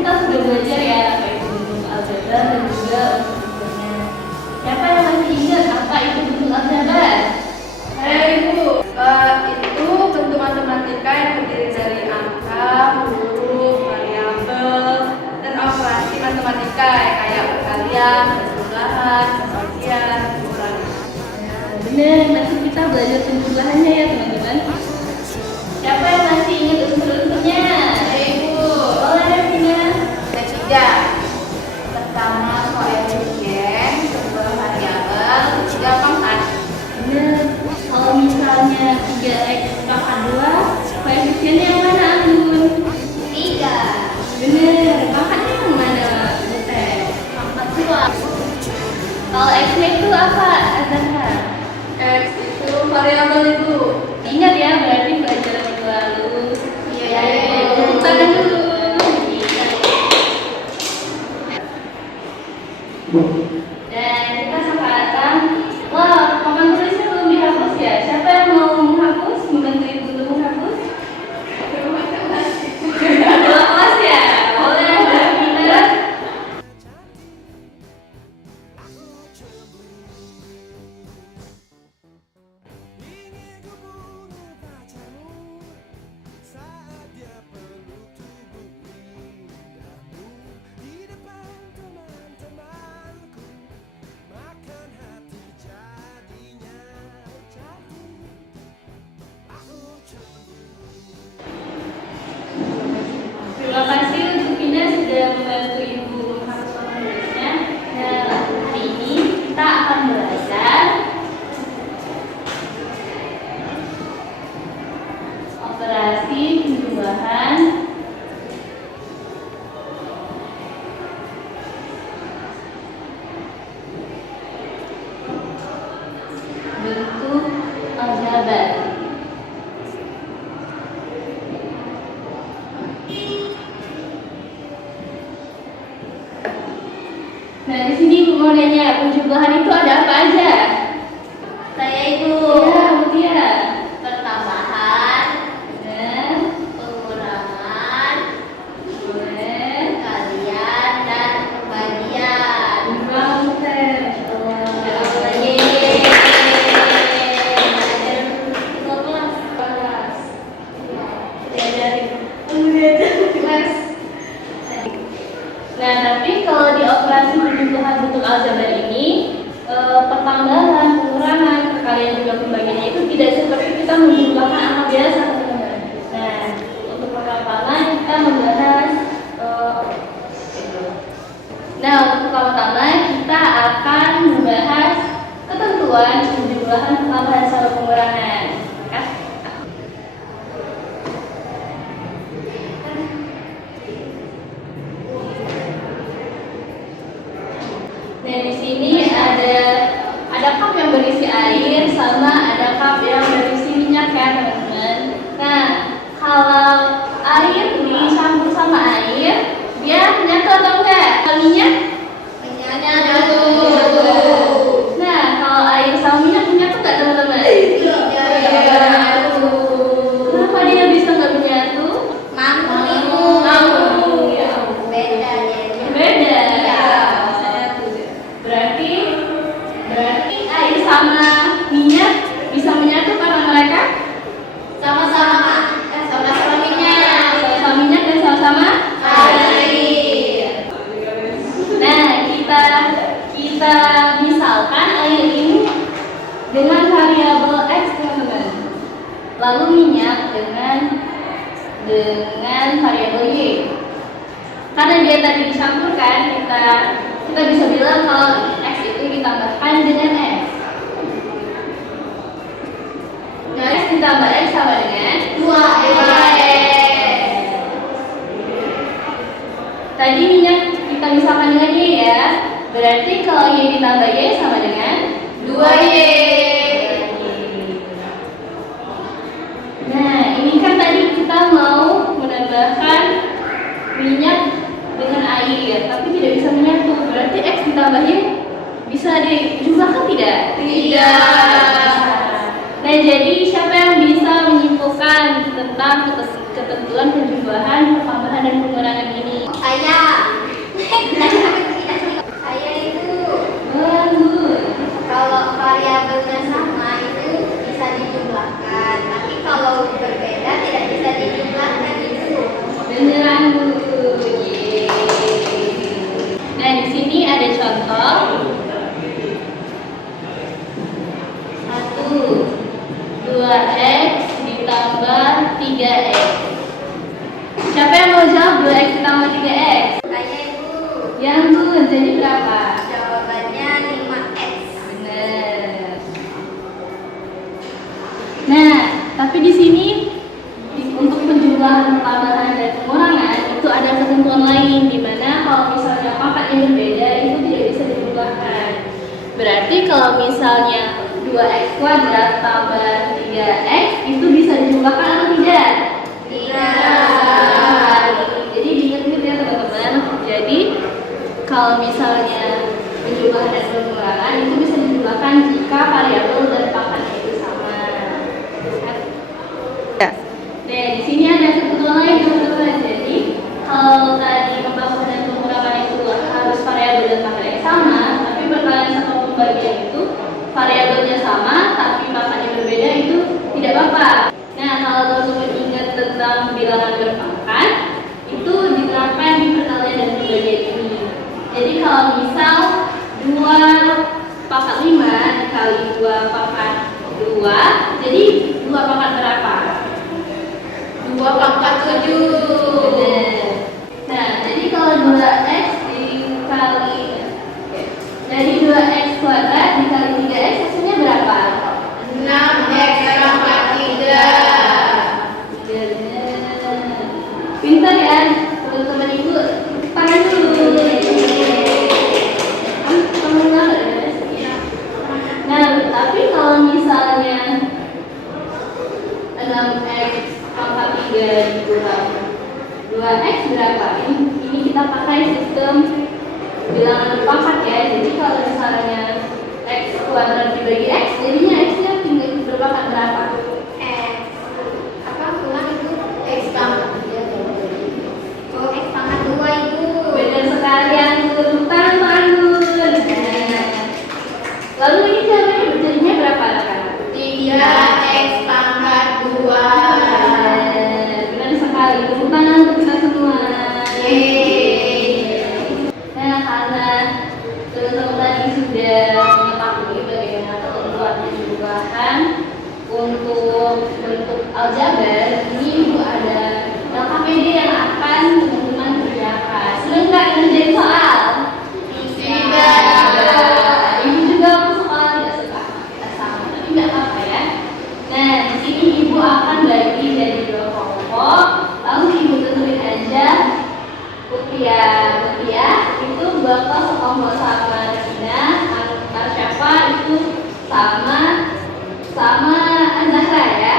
kita sudah belajar ya apa itu bentuk aljabar dan juga bentuknya. Siapa yang masih ingat apa itu bentuk aljabar? Hai Ibu, itu bentuk matematika yang terdiri dari angka, huruf, variabel, dan operasi matematika kayak perkalian, penjumlahan, pembagian, pengurangan. Benar, nanti kita belajar penjumlahannya ya teman-teman. Siapa yang masih ingat unsur-unsurnya? Hai Ibu, Boleh Vina. ada 3. Pertama koefisien, kedua variabel, ketiga pangkat. Benar, kalau misalnya 3x pangkat 2, koefisiennya yang mana Anggun? 3. Benar, pangkatnya yang mana Butet? Pangkat 2. Kalau x-nya itu apa Azhar? X itu variabel Ibu. Ingat ya, berarti pelajaran minggu lalu. Iya, Tepuk tangan dulu. Dan kita sekarang, wah, papan tulisnya belum dihapus ya. Siapa yang mau menghapus? Membantu ibu untuk menghapus? Kelas ya? Boleh, kita. Terima kasih untuk Vina sudah membantu ibu menghapus papan tulisnya. Nah, hari ini kita akan belajar operasi penjumlahan bentuk aljabar. Nah, di sini ibu mau nanya, penjumlahan itu ada apa aja? Saya Ibu. Ya, Mutia. Pertambahan, Dan pengurangan, boleh. kalian dan pembagian. Kurang Butet. Nah, tapi kalau di operasi penjumlahan bentuk aljabar ini, pertambahan, pengurangan, perkalian juga pembagiannya itu tidak seperti kita menjumlahkan angka biasa, teman-teman. Nah, untuk pertama kita membahas Nah, untuk pertama kita akan membahas ketentuan penjumlahan, penambahan, sama pengurangan. Nah, di sini ada cup yang berisi air sama ada cup yang berisi minyak ya, teman-teman. Nah, kalau air dicampur sama air, dia menyatu atau enggak? Kalau minyak? Minyaknya dulu. Nah, kalau air sama minyak menyatu enggak, teman-teman? Kenapa dia bisa nggak menyatu? Mampu Ibu. Mampu. Ya. Beda ya. Beda. Iya. Berarti air sama minyak bisa menyatu karena mereka Sama-sama. Sama-sama minyak. sama-sama minyak dan sama-sama Air. Nah, kita misalkan air ini dengan variabel x, teman-teman. Lalu minyak dengan variabel y. Karena dia tadi dicampurkan, kita bisa bilang kalau x itu ditambahkan dengan x. Nah, x ditambah x sama dengan 2x. Tadi minyak kita misalkan dengan y ya. Berarti kalau y ditambah y sama dengan 2y. Nah, ini kan tadi kita mau menambahkan minyak dengan air, tapi tidak bisa menyatu. Berarti x ditambah y bisa dijumlahkan tidak? Tidak. Nah, jadi siapa yang bisa menyimpulkan tentang ketentuan penjumlahan, penambahan, dan pengurangan ini? Saya. ketentuan lain, di mana kalau misalnya pangkat yang berbeda itu tidak bisa dijumlahkan. Berarti kalau misalnya 2x kuadrat tambah 3x itu bisa dijumlahkan atau tidak? Tidak. Jadi diingat-ingat ya teman-teman. Jadi kalau misalnya penjumlahan dan pengurangan itu bisa dijumlahkan jika variabel dan pangkatnya itu sama. Nah, di sini ada ketentuan lain teman-teman. Jadi kalau tadi pembagian dan pengurangan itu harus variabel dan pangkatnya sama, tapi perkalian sama pembagian itu variabelnya sama tapi pangkatnya berbeda itu tidak apa-apa. Nah, kalau teman-teman ingat tentang bilangan berpangkat, itu diterapkan di perkalian dan pembagian ini. Jadi kalau misal 2 pangkat 5 dikali 2 pangkat 2, jadi 2 pangkat berapa? 2 pangkat 7. Nah, jadi kalau 2x dikali dari 2x kuadrat dikali 3x hasilnya berapa? 6x pangkat 3. Pintar ya teman-teman ibu, tangan dulu. Nah, tapi kalau misalnya 6x pangkat 3 dikurang 2x berapa? Ini kita pakai sistem bilangan pangkat ya. Jadi kalau misalnya x kuadrat dibagi x, jadinya x-nya tinggal berpangkat berapa? Apa ulang itu? X pangkat 3. Oh, X pangkat 2 itu. Benar sekali Anggun, tangan. Lalu ini caranya jadinya berapa anak-anak? 3x pangkat 2. Benar sekali, tepuk tangan untuk kita semua. Nah, karena teman-teman tadi sudah mengetahui bagaimana ketentuan penjumlahan untuk bentuk aljabar, ini ibu ada LKPD yang akan teman-teman kerjakan. Sudah nggak ngerjain soal? Tidak. Ibu juga waktu sekolah tidak suka kita sama, tapi nggak apa-apa ya. Nah, di sini ibu akan bagi dari 2 kelompok, lalu ibu tentuin aja rupiah itu bakal sekelompok sama Rina, antar siapa itu sama Azahra ya.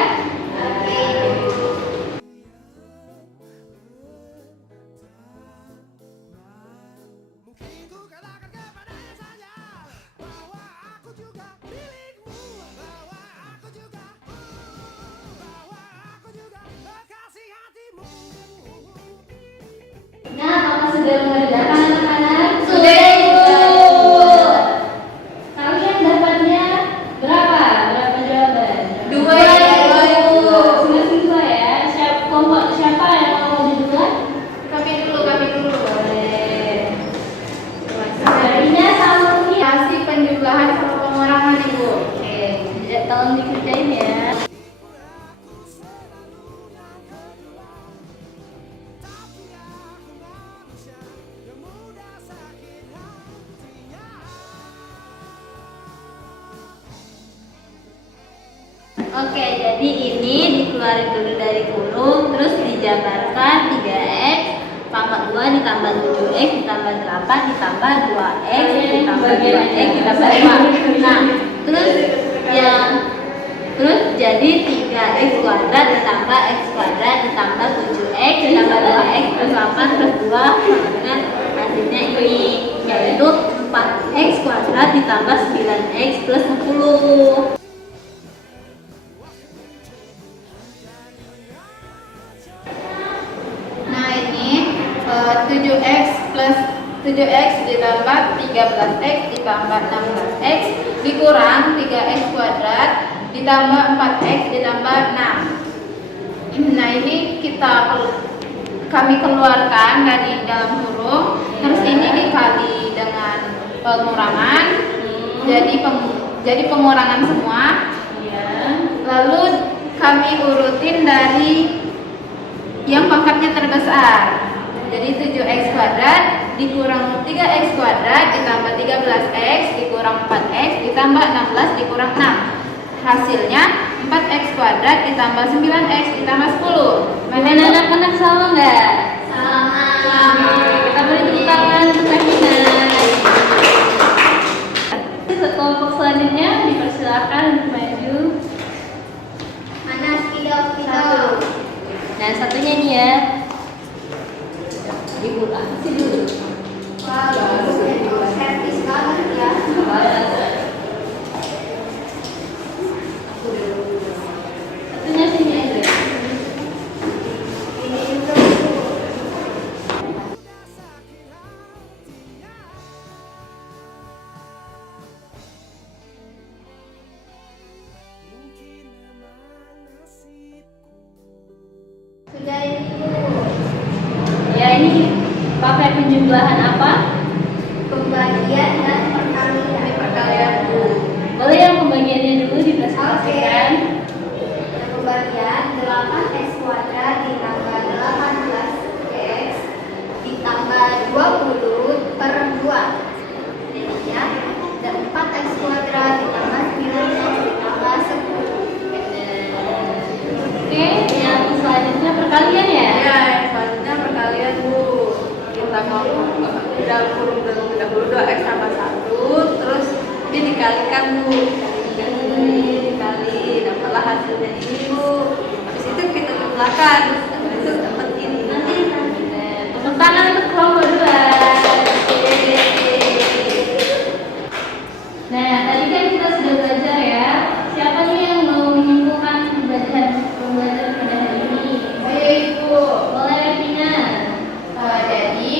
Mungkin ku katakan kepadanya saja bahwa aku juga milikmu, bahwa aku juga kekasih hatimu. Nah, apakah sudah mengerjakan anak-anak? Sudah, Ibu. Kalian dapatnya berapa? Berapa jawaban? 2 ya, Ibu. Masing-masing 2 ya. Siapa yang mau jadi duluan? Kami dulu. Boleh. Jadinya sama ini. Kasih penjumlahan sama pengurangan, Ibu. Oke, tolong dikerjain ya. Aku selalu yang kedua, tapi aku manusia yang mudah sakit hatinya. Oke, jadi ini dikeluarin dulu dari kurung, terus dijabarkan 3x pangkat 2 ditambah 7x ditambah 8 ditambah 2x ditambah 2x ditambah 5. Nah, terus jadi 3x kuadrat ditambah x kuadrat ditambah 7x ditambah 2x plus 8 plus 2 sama dengan hasilnya ini, yaitu 4x kuadrat ditambah 9x plus 10. Nah, ini 7x plus 7x ditambah 13x ditambah 16x dikurang 3x kuadrat ditambah 4x ditambah 6. Nah, ini kami keluarkan dari dalam huruf, terus ini dikali dengan pengurangan, jadi pengurangan semua. Lalu kami urutin dari yang pangkatnya terbesar. Jadi 7x kuadrat dikurang 3x kuadrat ditambah 13x dikurang 4x ditambah 16 dikurang 6. Hasilnya 4x kuadrat ditambah 9x ditambah 10. Mana anak-anak sama nggak? Sama. hasilnya nih ya. Ibu kasih dulu. Wah, bagus ya, servis banget ya. Satunya sini aja. Ini juga. Mungkin memang nasibku. Sudah ini Bu. Ya ini pakai penjumlahan apa? Pembagian dan perkalian. Perkalian Bu. Boleh yang pembagiannya dulu dipresentasikan? Yang pembagian 8x kuadrat ditambah 18x ditambah 20 per 2. Jadinya ada 4x kuadrat ditambah 9x ditambah 10. Oke, yang selanjutnya perkalian ya? Ya, yang selanjutnya perkalian Bu. Kita mau di dalam kurung dahulu 2x tambah 1, terus ini dikalikan Bu. Dikali, dapatlah hasilnya ini Bu. Habis itu kita jumlahkan, habis itu dapat ini. Nanti Tepuk tangan untuk kelompok 2. Nah, tadi kan kita sudah belajar ya. Siapa nih yang mau menyimpulkan pembelajaran pada hari ini? Baik Bu. Boleh Vina. Jadi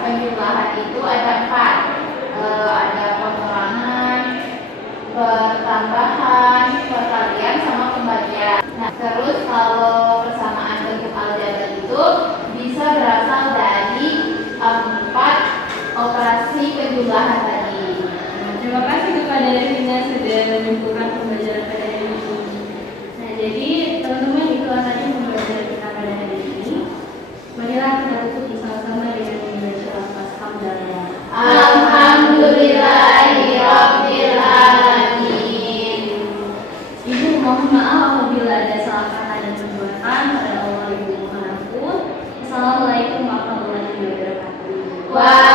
penjumlahan itu ada 4. Ada pengurangan, pertambahan, perkalian sama pembagian. Nah, terus kalau persamaan bentuk aljabar itu bisa berasal dari 4 operasi penjumlahan tadi. Terima kasih kepada Vina sudah menyimpulkan pembelajaran pada hari ini. Nah, jadi teman-teman itu tadi pembelajaran kita pada hari ini. Marilah kita tutup bersama-sama dengan membaca lafaz hamdalah. Alhamdulillahirabbil alamin. Ibu mohon maaf apabila ada salah kata dan perbuatan pada Allah Ibu mohon ampun. Assalamualaikum warahmatullahi wabarakatuh. Waalaikumsalam.